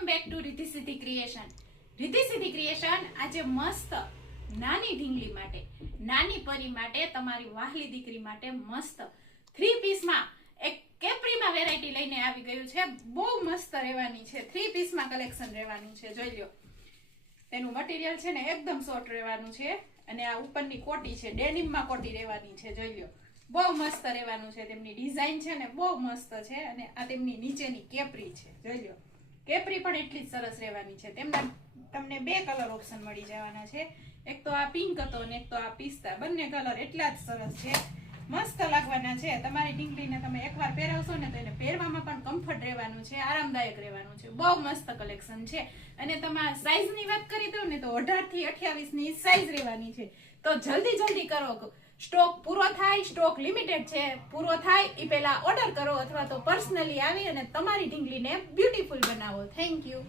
Welcome back to રીતિ સિદ્ધિ creation. રીતિ સિદ્ધિ ક્રિએશન આજે મસ્ત નાની ઢીંગલી માટે, નાની પરી માટે, તમારી વાહલી દીકરી માટે મસ્ત 3 પીસમાં એક કેપ્રીમાં વેરાયટી લઈને આવી ગયું છે. બહુ મસ્ત રહેવાની છે. 3 પીસમાં કલેક્શન રહેવાનું છે. જોઈ લો, તેનું મટીરિયલ છે ને એકદમ સોફ્ટ રહેવાનું છે અને આ ઉપરની કોટી છે ડેનિમમાં કોટી રહેવાની છે. જોઈ લો, બહુ મસ્ત રહેવાનું છે. તેમની ડિઝાઇન છે ને બહુ મસ્ત છે અને આ તેમની નીચેની કેપ્રી છે. જોઈ લો, કેપ્રી પણ એટલી જ સરસ રહેવાની છે. તમને 2 કલર ઓપ્શન મળી જવાના છે. એક તો આ પિંક હતો અને એક તો આ પિસ્તા. બંને કલર એટલા જ સરસ છે, મસ્ત લાગવાના છે. તમારી ઢીંગલીને તમે એકવાર પહેરાવશો ને તો એને પહેરવામાં પણ કમ્ફર્ટ રહેવાનું છે, આરામદાયક રહેવાનું છે. બહુ મસ્ત કલેક્શન છે. અને તમારા સાઈઝની વાત કરી દઉં ને તો 18 થી 28 ની સાઈઝ રહેવાની છે. તો જલ્દી કરો, સ્ટોક પૂરો થાય. સ્ટોક લિમિટેડ છે. પૂરો થાય એ પહેલા ઓર્ડર કરો અથવા તો પર્સનલી આવી અને તમારી ઢીંગલીને બ્યુટીફુલ બનાવો. Thank you.